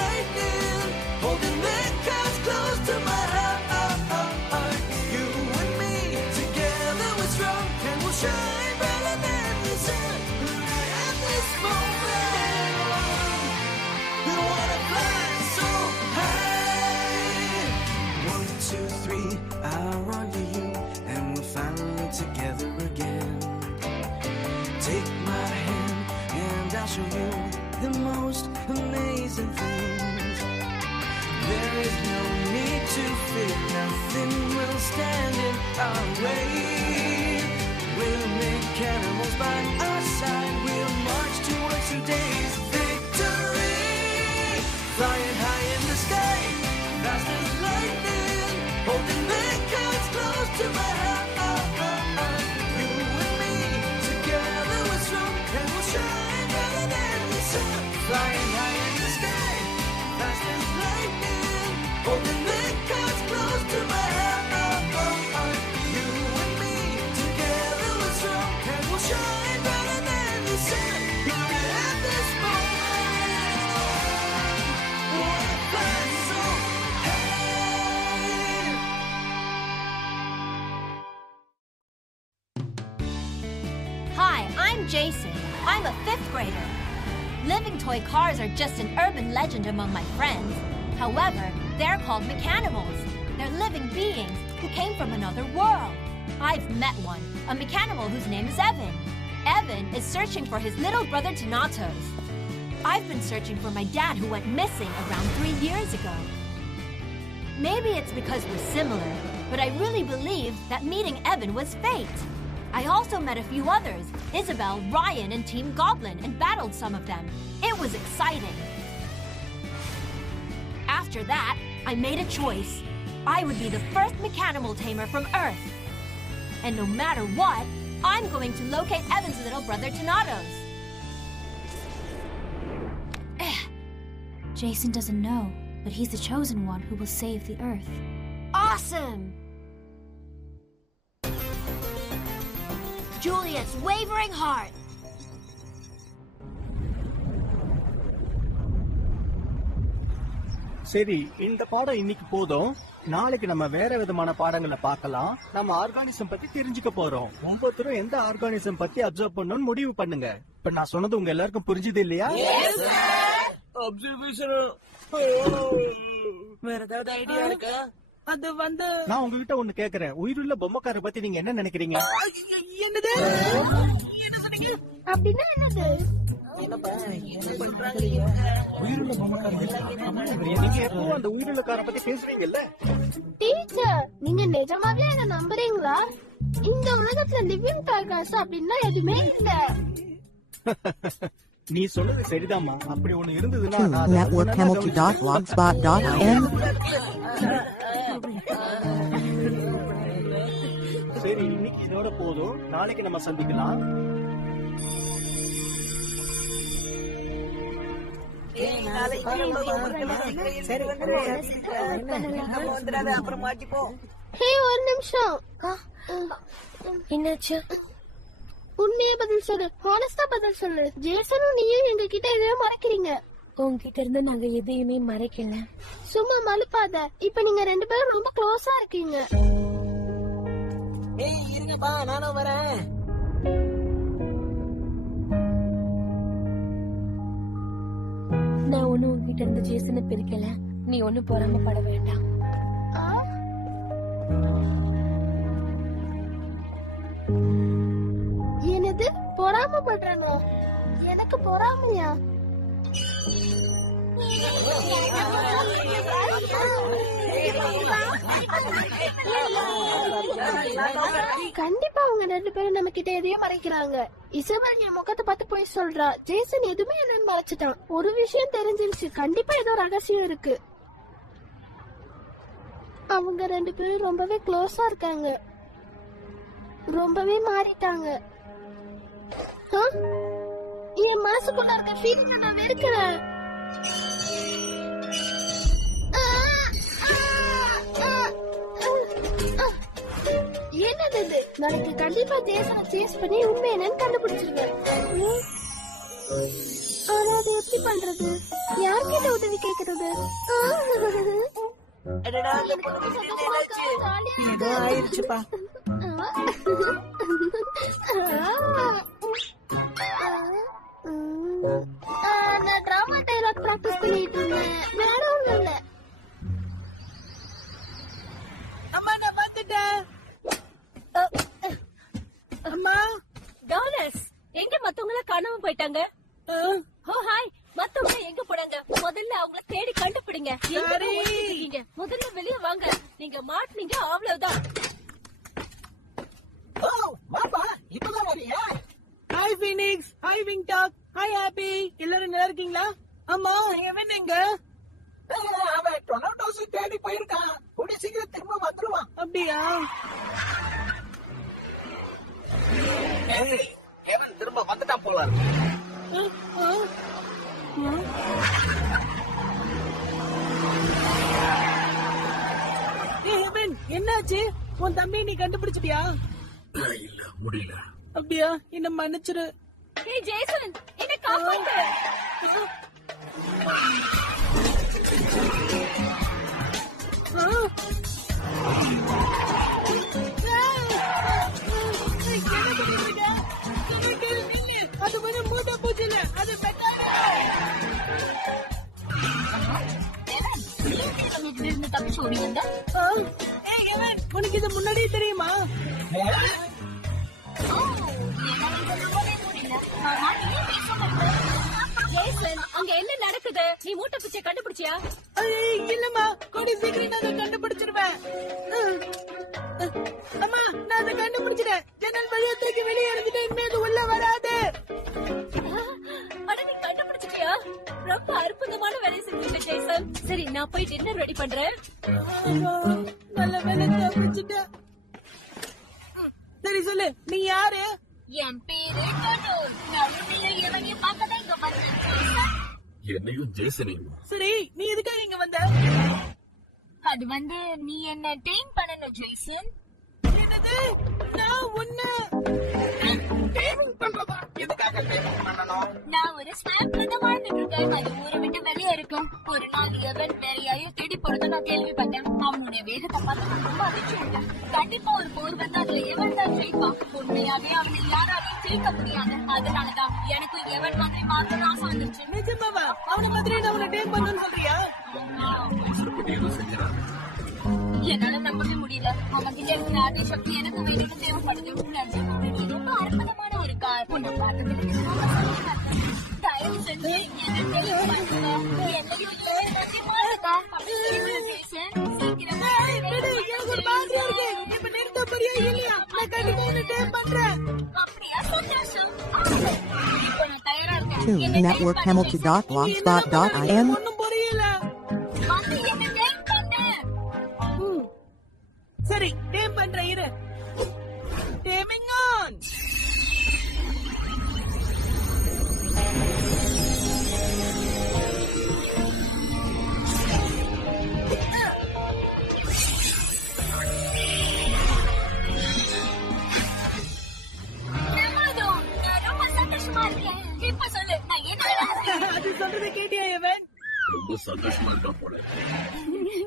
lightning, holding the cards close to my heart. You and me together we're strong, and we'll shine brighter than the sun. At this moment, we wanna fly so high. 1, 2, 3, I'll run to you, and we'll finally together again. Take my hand, and I'll show you the most amazing things. There is no need to fear, nothing will stand in our way. We'll make animals by our side, we'll march towards today's victory. Flying high in the sky, fast as lightning, holding the cards close to my heart. You and me, together we're strong, and we'll shine brighter than the sun. Flying high in the sky, fast as lightning, holding the cards close to my heart. You and me, together we're strong, and we'll shine brighter than the sun. At this moment, we'll fly so high. Hi, I'm Jason. I'm a 5th grader. Living toy cars are just an urban legend among my friends. However, they're called Mecanimals. They're living beings who came from another world. I've met one, a Mechanimal whose name is Evan. Evan is searching for his little brother Thanatos. I've been searching for my dad who went missing around 3 years ago. Maybe it's because we're similar, but I really believe that meeting Evan was fate. I also met a few others, Isabel, Ryan, and Team Goblin, and battled some of them. It was exciting. After that, I made a choice. I would be the first Mechanimal tamer from Earth. And no matter what, I'm going to locate Evan's little brother Thanatos. Jason doesn't know, but he's the chosen one who will save the Earth. Awesome! Juliet's wavering heart. சரி, இந்த பாடம் இன்னைக்கு போதும். நாளைக்கு நம்ம வேற விதமான பாடங்களை பார்க்கலாம். நம்ம ஆர்கானிசம் பத்தி தெரிஞ்சுக்க போறோம். ஒவ்வொருத்தரும் எந்த ஆர்கானிசம் பத்தி அப்சர்வ் பண்ணணும்னு முடிவு பண்ணுங்க. இப்ப நான் சொன்னது உங்க எல்லாருக்கும் புரிஞ்சுது இல்லையா? அப்சர்வேஷன் வேற ஏதாவது ஐடியா இருக்கா? அது வந்து நான் உங்ககிட்ட ஒண்ணு கேக்குறேன். உயிருள்ள பொம்மைக்கார பத்தி நீங்க என்ன நினைக்கிறீங்க? என்னது? என்ன சொன்னீங்க? அப்படின்னா என்னது? உயிருள்ள பொம்மைக்கார நீங்க எப்பவும் அந்த உயிருள்ளக்கார பத்தி பேசுறீங்கல்ல? டீச்சர், நீங்க நிஜமாவே என்ன நம்புறீங்களா? இந்த உலகத்துல லிவிங் டார்காஸ் அப்படின்னா எதுவுமே இல்ல. நீ சொன்னது சரிதாம்மா. அப்படி ஒண்ணு இருந்ததுன்னா networkhamilton.blogspot.in. சரி, இன்னைக்கு இதோட போதும். நாளைக்கு நம்ம சந்திக்கலாம். ஹே, ஒரு நிமிஷம். என்னாச்சு? உண்மையே பதில் சொல்லு. ஹானஸ்டா பதில் சொல்லு. ஜேசனும் நீயும் எங்க கிட்ட எதையோ மறைக்கிறீங்க. உங்ககிட்ட இருந்து நாங்க எதையுமே மறைக்கல. சும்மா மலுப்பாத. இப்ப நீங்க 2 பேரும் ரொம்ப க்ளோஸா இருக்கீங்க. ஏய் இருங்கப்பா, நானும் வரேன். நான் ஒண்ணும் உங்ககிட்ட இருந்து ஜேசனை பிரிக்கல. நீ ஒண்ணும் பொறாமப்பட வேண்டாம். என்னது? பொறாமப்படுறேனா? எனக்கு பொறாமையா? கண்டிப்பா அவங்க 2 பேரும் நம்ம கிட்ட எதையும் மறைக்கிறாங்க. இசபெல் என் முகத்தை பார்த்து போய் சொல்றா. ஜேசன் எதுவுமே என்னன்னு மறைச்சிட்டான். ஒரு விஷயம் தெரிஞ்சிருச்சு. கண்டிப்பா ஏதோ ரகசியம் இருக்கு. அவங்க 2 பேரும் ரொம்பவே க்ளோஸா இருக்காங்க. ரொம்பவே மாறிட்டாங்க. என் மனசுக்குள்ள இருக்க ஃபீலிங்க நான் வெறுக்கிறேன். என்னது இது? நாளைக்கு கண்டிப்பா ஜேசனை சேஸ் பண்ணி உண்மை என்னன்னு கண்டுபிடிச்சிருவேன். ஆனா அது எப்படி பண்றது? யார்கிட்ட உதவி கேக்குறது? எனக்கு ரொம்ப சந்தோஷமா இருக்கு. ஜாலியா இருக்கு. ஏதோ ஆயிடுச்சுப்பா. நான் டிராமா டைலாக் பிராக்டிஸ் பண்ணிட்டு இருந்தேன். வேற ஒண்ணும் இல்ல. அம்மா நான் வந்துட்டேன். அம்மா டாலர்ஸ் எங்க மத்தவங்கள காணாம போயிட்டாங்க? ஓ ஹாய், மத்தவங்க எங்க போனாங்க? முதல்ல அவங்கள தேடி கண்டுபிடிங்க. எங்க சரி. ஒளிஞ்சிட்டு இருக்கீங்க? முதல்ல வெளிய வாங்க. நீங்க மாட்டுனீங்க அவ்வளவுதான். இப்பதான் வரியா? ஹாய் ஃபீனிக்ஸ், ஹாய் விங் டாக், ஹாய் ஹாப்பி. எல்லாரும் நல்லா இருக்கீங்களா? அம்மா எவன் எங்க? அவன் டொனாட்டோஸ் தேடி போயிருக்கான். கூடிய சீக்கிரம் திரும்ப வந்துருவான். அப்படியா? ஏவன் திரும்ப வந்துட்டான் போல இருக்கு. என்னாச்சு? உன் தம்பி நீ கண்டுபிடிச்சிட்டியா? இல்ல முடியல. அப்படியா? என்ன மன்னிச்சிரு. ஏய் ஜேசன், என்ன காப்பாத்து. அது வந்து மூட்டை பூச்சி இல்ல, அது பெட்டாரு. உனக்கு இது முன்னாடியே தெரியுமா? ஜேசன், அங்க என்ன நடக்குது? நீ மூட்டை பிச்சை கண்டுபிடிச்சியா? இல்லம்மா, கூடிய சீக்கிரம் நான் அதை கண்டுபிடிச்சிருவேன். அம்மா நான் அதை கண்டுபிடிச்சிட்டேன். ஜன்னல் வழியா தூக்கி வெளியே இருந்துட்டு இனிமே அது உள்ள வராது. அட நீ கண்டுபிடிச்சிட்டியா? ரொம்ப அற்புதமான வேலை செஞ்சீங்க ஜேசன். சரி நான் போய் டின்னர் ரெடி பண்றேன். நல்ல வேலை தப்பிச்சிட்டேன். சரி சொல்லு, நீ யாரு? என் பேரு டோடோல். நடுநிலை இவங்க பார்க்கதான் இங்க வந்தேன். என்னையும் ஜேசனையும். சரி நீ எதுக்காக இங்க வந்த? அது வந்து நீ என்ன ட்ரெயின் பண்ணணும் ஜேசன். என்னது? நான் உன்னை டைமிங் பண்றதா? எதுக்காக டைமிங் பண்ணணும்? நான் ஒரு ஸ்னாப்ல தான் வாழ்ந்துட்டு இருக்கேன். அது ஊரை விட்டு வெளியே இருக்கும். ஒரு நாள் எவன் வேற யாரையும் தேடி போறத நான் கேள்விப்பட்டேன். அவனுடைய வேகத்தை பார்த்து நான் ரொம்ப அதிர்ச்சி விட்டேன். கண்டிப்பா ஒரு போர் வந்து அதுல எவன் தான் ஜெயிப்பான். உண்மையாவே அவனை யாராலையும் ஜெயிக்க முடியாது. அதனாலதான் எனக்கும் எவன் மாதிரி மாத்தணும் ஆசை வந்துருச்சு. நிஜமாவா? அவன மாதிரி நான் உன்னை டைம் பண்ணணும்னு சொல்றியா? ஏதோ செஞ்சிடாரு. என்னால நம்பவே முடியல. அவன் கிட்ட இருக்கிற அதே சக்தி எனக்கு வேலைக்கு தேவைப்படுது. நிஜமாவே நீ ரொம்ப அற்புதமான ஒரு கார். உன்னை பார்த்ததுக்கு தயவு செஞ்சு என்ன தெளிவு பண்ணுங்க. என்னையும் சத்தியமா இருக்கா? சீக்கிரமா எனக்கு ஒரு மாதிரியா இருக்கு. இப்ப நிறுத்த போறியா இல்லையா? நான் கண்டிப்பா உன்னை டைம் பண்றேன். அப்படியா? சந்தோஷம். இப்போ நான் தயாரா இருக்கேன். to networkhamilton.blogspot.in. ஒண்ணும் புரியல. வந்து என்ன ட்ரெயின் பண்ணு. சரி டைம் பண்றேன் இரு. Timing on. பிரமாதம். நான் ரொம்ப சந்தோஷமா இருக்கேன். இப்ப சொல்லு, நான் என்ன வேலை அது சொல்றதை கேட்டியா இவன்? ரொம்ப சந்தோஷமா இருக்கான் போல.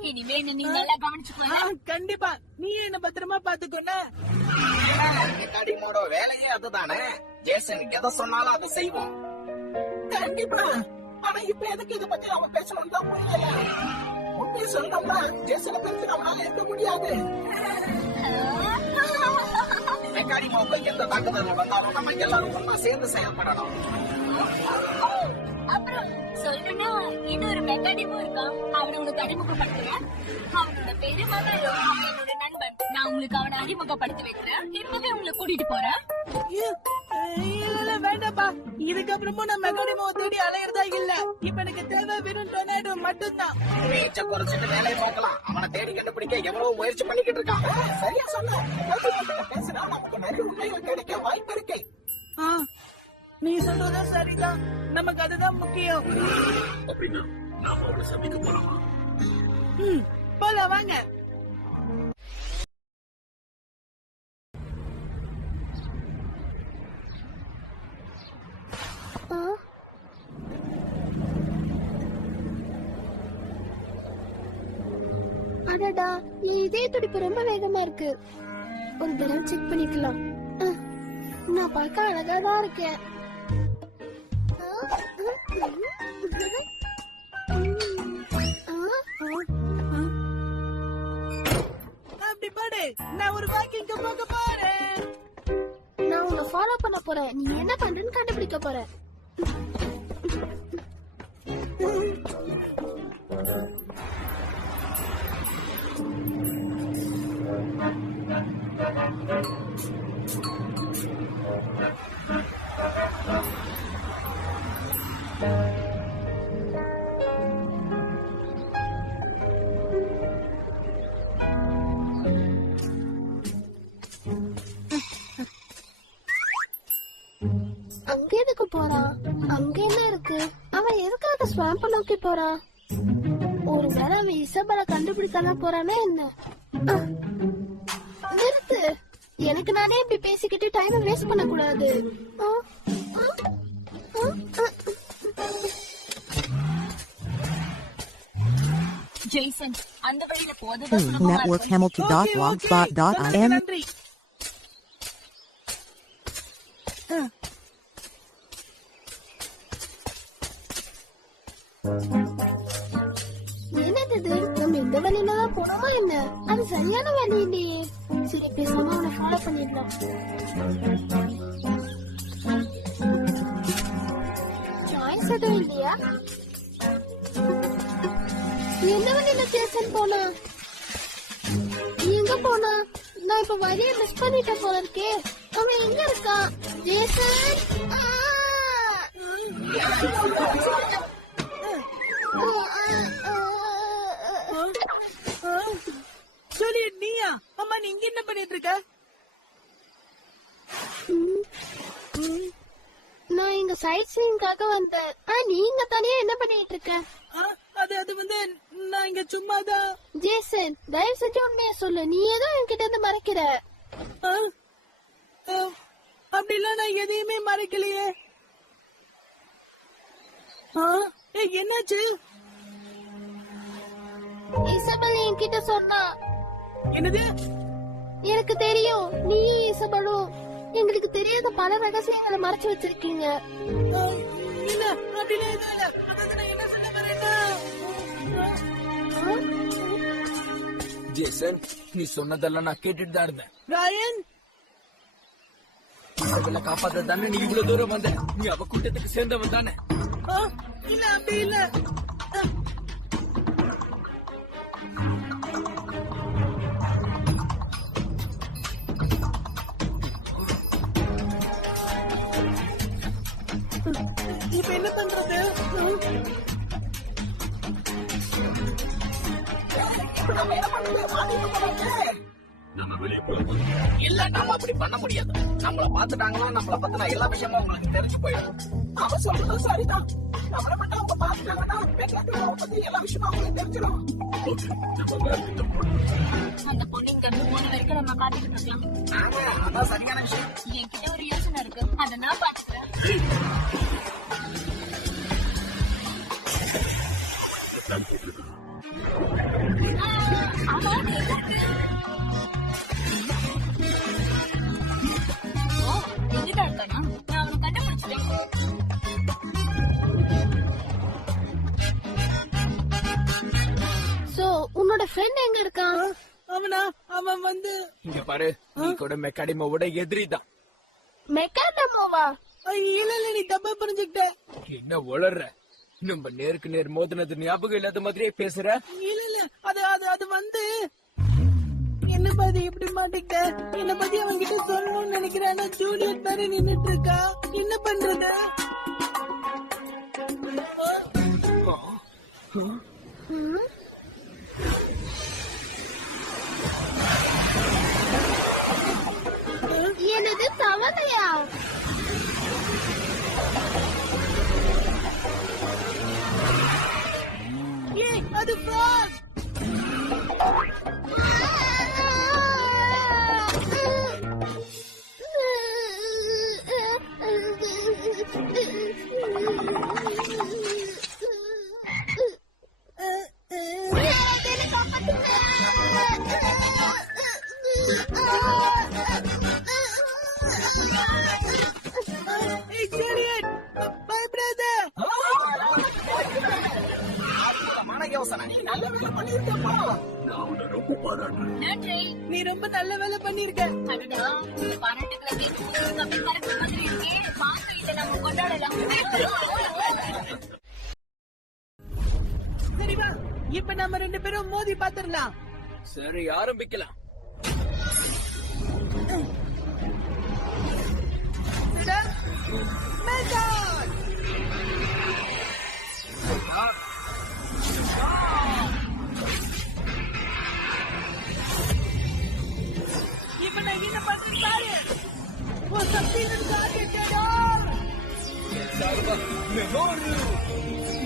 இனிமே நீ நல்லா கவனிச்சுக்கோ. கண்டிப்பா நீ என்ன பத்திரமா பாத்துக்கோன. அடிமோட வேலையே அதுதானே. ஜேசன் எதை சொன்னாலும் அதை செய்வோம். கண்டிப்பா. ஆனா இப்ப எதுக்கு இதை பத்தி அவன் பேசணும் தான் புரியல. உண்மையை சொல்லணும்னா ஜேசனை பத்தி நம்மளால இருக்க முடியாது. மெக்கானிமோக்கு எந்த தாக்குதல் வந்தாலும் நம்ம எல்லாரும் ஒன்னா சேர்ந்து செயல்படணும். அப்புறம் சொல்லணும்னா இன்னொரு மெக்கானிக்கும் இருக்கான். அவனை உனக்கு அறிமுகப்படுத்துறேன். அவனோட பேரு மகாலோ. அவன் என்னோட நண்பன். நான் உங்களுக்கு அவனை அறிமுகப்படுத்தி வைக்கிறேன். திரும்பவே உங்களை கூட்டிட்டு போறேன். இல்ல வேண்டாப்பா. இதுக்கப்புறமும் நான் மெக்கானிமோ தேடி அலையறதா இல்ல. இப்ப எனக்கு தேவை வெறும் டொர்னேடோ மட்டும்தான். வீச்ச குறைச்சிட்டு வேலையை பார்க்கலாம். அவனை தேடி கண்டுபிடிக்க எவ்வளவு முயற்சி பண்ணிக்கிட்டு இருக்கான். சரியா சொன்ன. பேசுனா நமக்கு நிறைய உண்மைகள் கிடைக்க வாய்ப்பு இருக்கு. நீ சொல்றது சரிதான். நமக்கு அதுதான் முக்கியம். அப்படின்னா நாம அவனை சந்திக்க போலாமா? போலாம் வாங்க. அடடா, என் இதய துடிப்பு ரொம்ப வேகமா இருக்கு. ஒரு தடவை செக் பண்ணிக்கலாம். நான் பார்க்க அழகா தான் இருக்கேன். அப்படி பாடு, நான் ஒரு வாக்கிங் போக போறேன். நான் உன்னை ஃபாலோ பண்ண போறேன். நீ என்ன பண்றேன்னு கண்டுபிடிக்க போற. அங்க எதுக்கு போறான்? அங்க என்ன இருக்கு? அவன் எதுக்காக ஸ்வாம்ப நோக்கி போறான்? ஒருவேளை அவன் இசபெல்ல கண்டுபிடிக்கலாம் போறானா என்ன? நிறுத்து. எனக்கு நானே இப்படி பேசிக்கிட்டு டைம் வேஸ்ட் பண்ண கூடாது. ஜெய்சன், அந்த வழியில போதுதான் Network Hamilton.blogspot.im. நன்றி. என்னது இது? நம்ம இந்த வழியில தான் போனோமா என்ன? அது சரியான வழி இல்லையே. சரி, பேசாம அவனை ஃபாலோ பண்ணிடலாம். சாய்ஸ் எதுவும் இல்லையா? என்ன வழியில ஜேசன் போனா? எங்க போனா? நான் இப்ப வழியை மிஸ் பண்ணிட்டேன் போல இருக்கே. அவன் எங்க இருக்கான்? ஜேசன்! சொல்லி நீயா? அம்மா, நீ இங்க என்ன பண்ணிட்டு இருக்க? நான் இங்க சைட் சீயிங்காக வந்தேன். நீங்க தனியா என்ன பண்ணிட்டு இருக்க? அது வந்து நான் இங்க சும்மாதான். ஜேசன், தயவு செஞ்சு உண்மையை சொல்லு. நீ ஏதோ என்கிட்ட இருந்து மறைக்கிற. அப்படிலாம் நான் எதையுமே மறைக்கலையே. என்னாச்சு? இசபெல் என்கிட்ட சொன்னா. என்னது? எனக்கு தெரியும், நீயும் இசபெலும் எங்களுக்கு தெரியாத பல ரகசியங்களை மறைச்சு வச்சிருக்கீங்க. இல்ல, அப்படிலாம் எதுவும் இல்ல. அதாவது நான் என்ன சொல்ல வரேன்னா, ஜேசன், நீ சொன்னதெல்லாம் நான் கேட்டுட்டு தான் இருந்தேன். ராயன், இசபெல்ல காப்பாத்த தானே நீ இவ்வளவு தூரம் வந்த. நீ அவ கூட்டத்துக்கு சேர்ந்தவன் தானே? இல்ல, அப்படி இல்ல. இப்ப என்ன பண்றது? இல்ல, நாம அப்படி பண்ண முடியாது. நம்மள பாத்துட்டாங்கன்னா நம்மள பத்தின எல்லா விஷயமும் உங்களுக்கு தெரிஞ்சு போயிடும். அவ சொல்றது சரிதான். நம்மள மட்டும் அவங்க பாத்துட்டாங்கன்னா பத்தி எல்லா விஷயமும் அவங்களுக்கு தெரிஞ்சிடும். அந்த பொண்ணு இங்க இருந்து 3 வரைக்கும் நம்ம காட்டிட்டு இருக்கலாம். அதான் சரியான விஷயம். என்கிட்ட ஒரு யோசனை இருக்கு, அதை நான் பாத்துக்கிறேன். எங்கதான் இருக்கானா? நான் அவனை கண்டுபிடிச்சிட்டேன். சோ, உன்னோட ஃப்ரெண்ட் எங்க இருக்கான்? அவன் வந்து இங்க பாரு, நீ கூட மெக்காடிமோட எதிரி தான். மெக்காடமோவா? இல்ல, நீ தப்பா புரிஞ்சுக்கிட்ட. என்ன உளற? நம்ம நேருக்கு நேர் மோதினது ஞாபகம் இல்லாத மாதிரியே பேசுற. இல்ல, அது வந்து என்ன பாதி இப்படி மாட்டிக்கிட்ட. என்ன பத்தி அவன் கிட்ட சொல்லணும்னு நினைக்கிறேன். ஜூலியட் மாதிரி நின்னுட்டு இருக்கா. என்ன பண்றது? என்னது தவளையா? அது ஃப்ராக். யோசனை. நீ நல்ல வேலை பண்ணிருக்கப்பா. நான் உன்னை ரொம்ப பாராட்டுறேன். நன்றி. நீ ரொம்ப நல்ல வேலை பண்ணிருக்க. அடடா, இந்த பாராட்டுக்களை கேட்கும்போது கம்பி பறக்கிற மாதிரி இருக்கே. வாங்க, இதை நம்ம கொண்டாடலாம். சரி வா, இப்ப நம்ம 2 பேரும் மோதி பாத்துடலாம். சரி, ஆரம்பிக்கலாம். மெல்டான்! இப்ப நான் என்ன பண்றேன் பாரு. ஓ சக்தியின் காரியத்தோட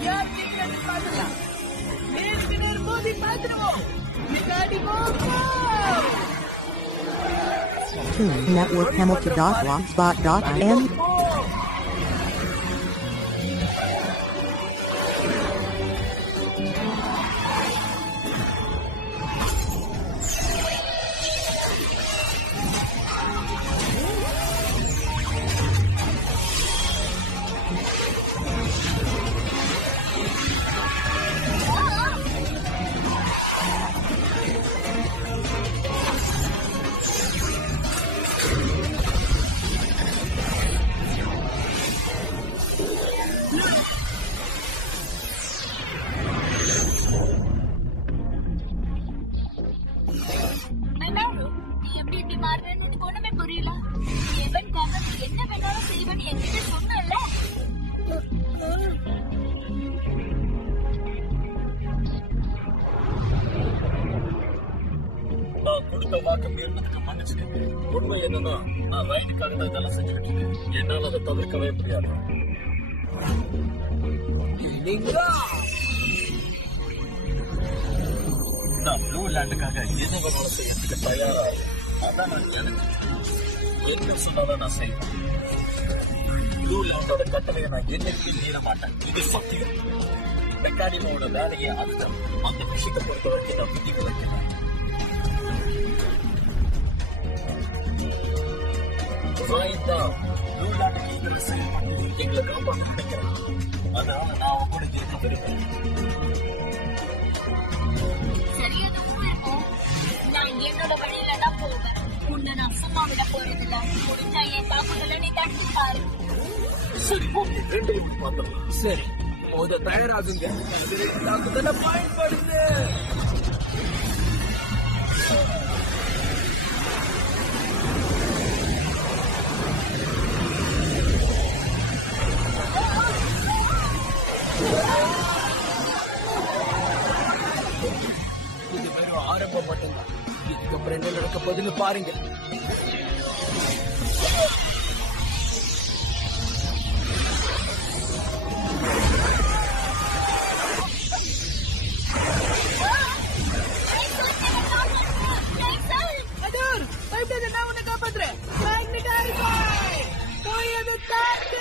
யார் நிக்கிறது பாத்துக்கலாம். நேருக்கு நேர் மோதி பாத்துருவோம். முன்னாடி போங்க. Tune Network Hamilton.blogspot.in. மெல்டாரு, நீ எப்படி இப்படி மாறுறேன்னு எனக்கு ஒண்ணுமே புரியல. எவனுக்காக நீ என்ன வேணாலும் செய்வேன்னு என்கிட்ட சொன்னல. நான் கொடுத்த வாக்கு மீறினதுக்கு மன்னிச்சுட்டேன். உண்மை என்னன்னா, நான் ரைட்டுக்காக தான் இதெல்லாம் செஞ்சுக்கிட்டு இருக்கேன். என்னால அதை தவிர்க்கவே முடியாது. நான் ப்ளூ லேண்டுக்காக என்ன வேணாலும் செய்யறதுக்கு தயாரா இருக்கேன். அதான் நான் எனக்கு என்ன சொன்னாலும் நான் செய்வேன். ப்ளூ லேண்டோட கட்டளையை நான் என்னைக்கு மீற மாட்டேன். இது சத்தியம். மெக்கானிமோட வேலையை அதுதான். அந்த விஷயத்தை பொறுத்த வரைக்கும் நான் விதி விளக்கிறேன். எங்களை காப்பாற்ற நினைக்கிறேன். அதனால நான் அவன் கூட இருக்க விரும்புறேன். சரியானவும் இருக்கும். நான் என்னோட வழியில தான் போவேன். உன்னை நான் சும்மா விட போறதில்ல. முடிஞ்சா என் தாக்குதலை நீ தட்டி பாரு. சரி, ஓகே, 2 பார்த்துடலாம். சரி, மோத தயாராகுங்க. தாக்குதலை பயன்படுத்து. இது வெறும் ஆரம்பம் மட்டும்தான். இதுக்கப்புறம் என்ன நடக்க போகுதுன்னு பாருங்க. அதோர், பயப்படாத, நான் உன்னை காப்பாத்துறேன். மேக்னெட்டாரி பாய், போய் அதை தாக்கு.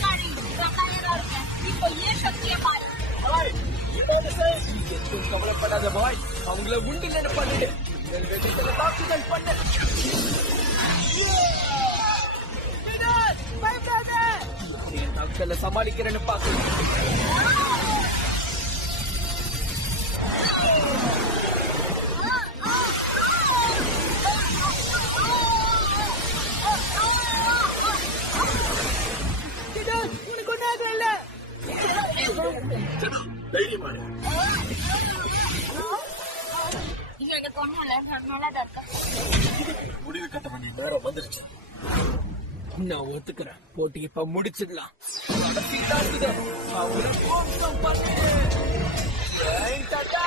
சரி, நான் தயாரா இருக்கேன். இப்போ ஏன் சக்தியை பாரு. எதுவும் கவலைப்படாத பாய், அவங்கள உண்டு நினைப்பாடு. தாக்குதல் பண்ண. பயப்படாத, என் தாக்குதலை சமாளிக்கிறேன்னு பாக்க. உனக்கு ஒன்றாக இல்ல. தைரியமா இரு. எனக்கு ஒண்ணும் இல்ல, நான் நல்லாதான் இருக்கேன். முடிவு கட்ட வேண்டிய நேரம் வந்துருச்சு. நான் ஒத்துக்கிறேன். போட்டி இப்ப முடிச்சிடலாம். கடைசி தாக்குதல். அவங்கள மோசம் பண்ணிடு. ஏன் தாத்தா?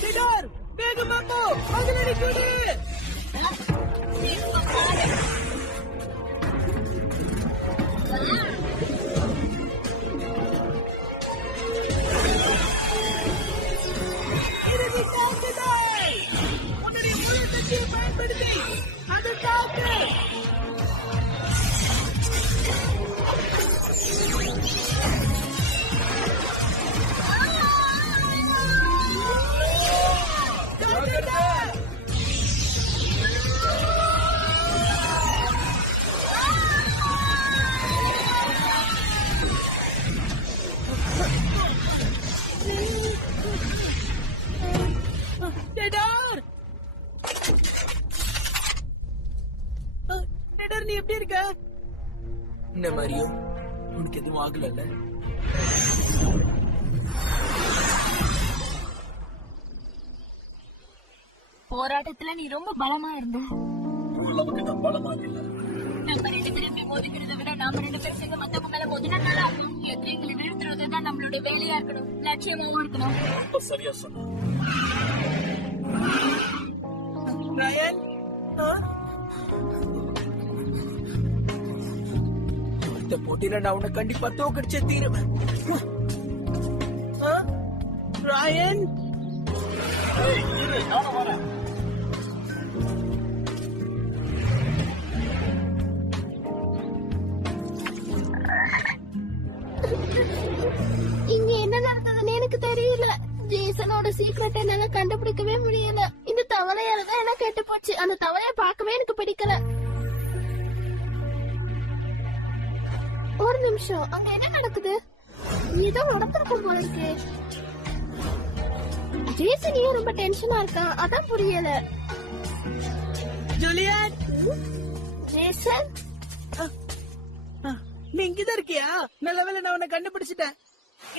சிடார், வேகமா போ. அதிலடி குடி. இப்போ பாரு. இறுதி தாக்குதல். உன்னுடைய முழு சக்தியை பயன்படுத்தி அதை தாக்கு. என்ன மாதிரியும் உனக்கு எதுவும் ஆகல. போராட்டத்துல நீ ரொம்ப பலமா இருந்த. அளவுக்கு நான் பலமா இல்ல. நம்ம 2 பேரும் இப்படி மோதிக்கிறத விட நாம 2 பேரும் சேர்ந்து மத்தவங்க மேல மோதினா நல்லா இருக்கும். எதிரிகளை வீழ்த்துறதுதான் நம்மளுடைய வேலையா இருக்கணும், லட்சியமாவும் இருக்கணும். ரொம்ப சரியா சொன்ன. ரயன், இந்த போட்டியில நான் உன்னை கண்டிப்பா தோக்கடிச்சே தீருவேன். ராயன், நானும் வரேன். இங்க என்ன நடந்ததுன்னு எனக்கு தெரியல. ஜேசனோட சீக்ரெட் என்னால கண்டுபிடிக்கவே முடியல. இந்த தவளையாலதான் எனக்கு கெட்டு போச்சு. அந்த தவளைய பார்க்கவே எனக்கு பிடிக்கல. ஒரு நிமிஷம், அங்க என்ன நடக்குது? ஏதோ நடந்திருக்கும் போல இருக்கு. ஜேசன் ஏன் ரொம்ப டென்ஷனா இருக்கான்? அதான் புரியல. ஜூலியட், ஜேசன், நீ இங்கதான் இருக்கியா? நல்ல வேளை நான் உன்னை கண்டுபிடிச்சிட்டேன்.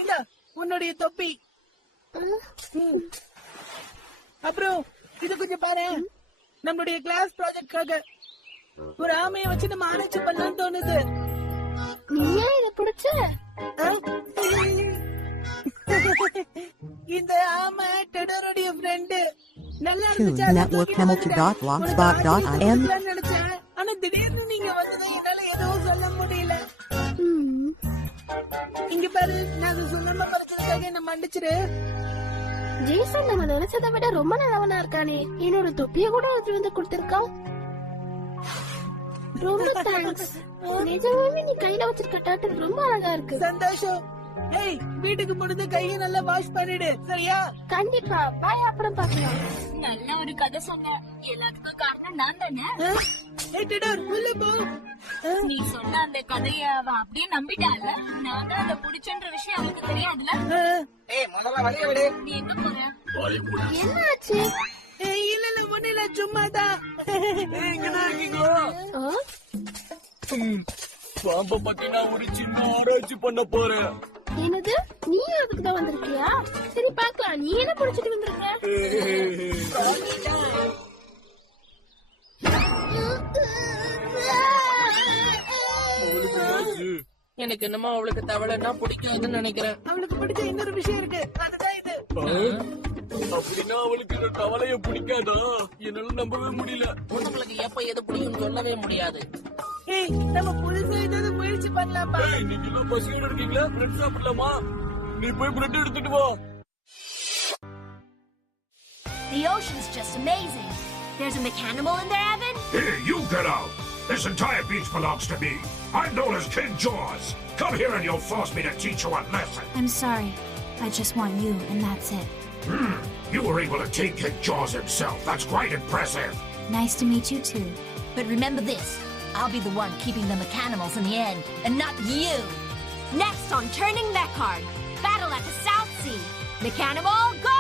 இந்த உன்னுடைய தொப்பி. அப்புறம் இது கொஞ்சம் பாரு. நம்மளுடைய கிளாஸ் ப்ராஜெக்ட்காக ஒரு ஆமையை வச்சு நம்ம ஆராய்ச்சி பண்ணலாம்னு தோணுது. நீயா இத பிடிச்ச? இந்த ஆமை டெடரோடைய ஃப்ரெண்டு. நல்லா Tune Network Hamilton.blogspot.in. நினைச்சேன். ஆனா திடீர்னு நீங்க வந்தது என்னால எதுவும் சொல்ல முடியல. இங்க பாரு, நான் அதை சொல்லாம மறைச்சதுக்காக என்ன மன்னிச்சிரு. ஜேசன் நம்ம நினைச்சதை விட ரொம்ப நல்லவனா இருக்கானே. என்னோட தொப்பிய கூட எடுத்து வந்து கொடுத்திருக்கான். ரொம்ப தேங்க்ஸ். நிஜமாவே நீ கையில வச்சிருக்க டாட்டு ரொம்ப அழகா இருக்கு. சந்தோஷம். ஏய், வீட்டுக்கு போனது கையை நல்லா வாஷ் பண்ணிடு, சரியா? கண்டிப்பா. பாய், அப்புறம் பாக்கலாம். நல்ல ஒரு கதை சொன்ன. எல்லாத்துக்கும் காரணம் நான் தானே. ஏய் டெடர், உள்ள போ. நீ சொன்ன அந்த கதைய அவ அப்படியே நம்பிட்டால. நான் தான் அதை புடிச்சன்ற விஷயம் அவளுக்கு தெரியாதுல. ஏய், முதல்ல வழிய விடு. நீ எங்க போற? வாயை மூடு. என்னாச்சு? ஏய், இல்ல ஒண்ணு இல்ல, சும்மாதான். இங்கதான் இருக்கீங்களா? பாம்பை பத்தி நான் ஒரு சின்ன ஆராய்ச்சி பண்ண போறேன். என்னது? நீ அதுக்கு தான் வந்திருக்கியா? சரி பாக்கலாம். நீ என்ன புடிச்சிட்டு வந்திருக்க? எனக்கு என்னமோ அவளுக்கு தவளைன்னா பிடிக்காதுன்னு நினைக்கிறேன். அவளுக்கு பிடிச்ச இன்னொரு விஷயம் இருக்கு, அதுதான் இது. அப்படின்னா அவளுக்கு இந்த தவளைய பிடிக்காதா? என்னால நம்பவே முடியல. உங்களுக்கு எப்ப எது பிடிக்கும் சொல்லவே முடியாது. ஏய், நம்ம புதுசா ஏதாவது முயற்சி பண்ணலாமா? நீங்க எல்லாம் பசியோட இருக்கீங்களா? பிரெட் சாப்பிடலாமா? நீ போய் பிரெட் எடுத்துட்டு வா. The ocean's just amazing. There's a mechanimal in there, Evan? Hey, you get out! This entire beach belongs to me. I'm known as King Jaws. Come here and you'll force me to teach you a lesson. I'm sorry. I just want you, and that's it. You were able to take King Jaws himself. That's quite impressive. Nice to meet you, too. But remember this. I'll be the one keeping the Mechanicals in the end, and not you. Next on Turning Mechard, battle at the South Sea. Mechanimal, go!